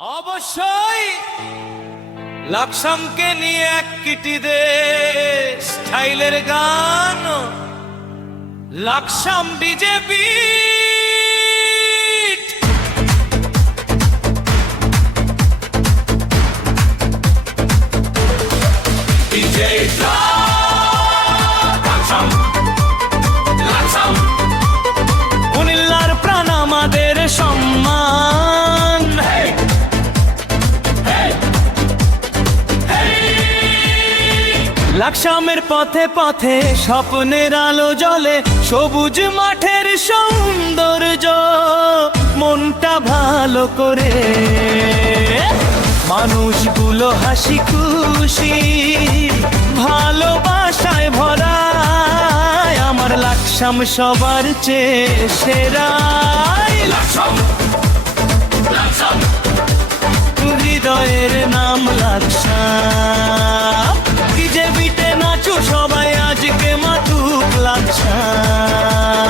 অবশ্যই লাকসামকে নিয়ে এক কিটি দে স্টাইলের গান লাকসাম বিজেপি কুমিল্লার প্রাণ আমাদের সম্মান লাকসামের পথে পথে স্বপ্নের আলো জ্বলে সবুজ মাঠের সৌন্দর্য মনটা ভালো করে মানুষগুলো হাসি খুশি ভালোবাসায় ভরা আমার লাকসাম সবার চেয়ে সেরা হৃদয়ের নাম লাকসাম বিজেপিতে নাচু সবাই আজকে মাতুক লাকসাম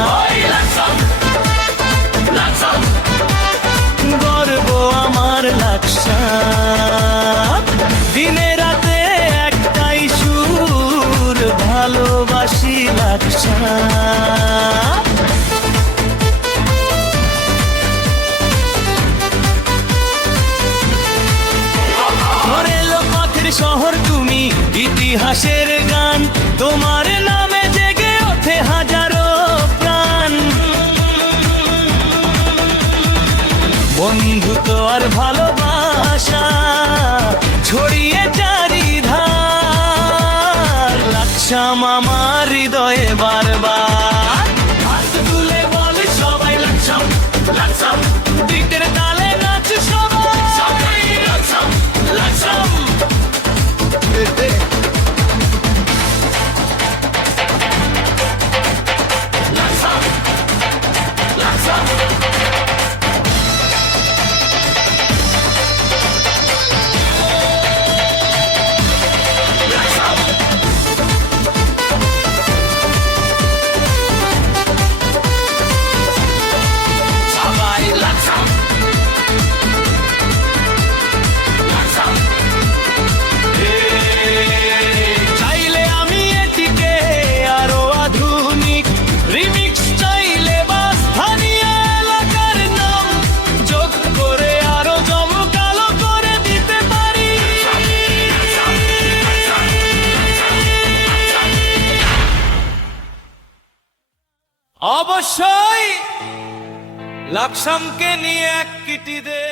গর্ব আমার লাকসাম দিনে রাতে একটাই সুর ভালোবাসি লাকসাম শহর তুমি ইতিহাসের গান তোমার নামে জেগে ওঠে হাজারো প্রাণ বন্ধুত্ব আর ভালোবাসা ছড়িয়ে চারিধার লাকসাম আমার হৃদয়ে বারবার হাত তুলে বলে সবাই লাকসাম লাকসাম গীতের তালে নাচ সবাই লাকসাম লাকসাম অবশ্যই লাকসামকে নিয়ে এক কিটি দে।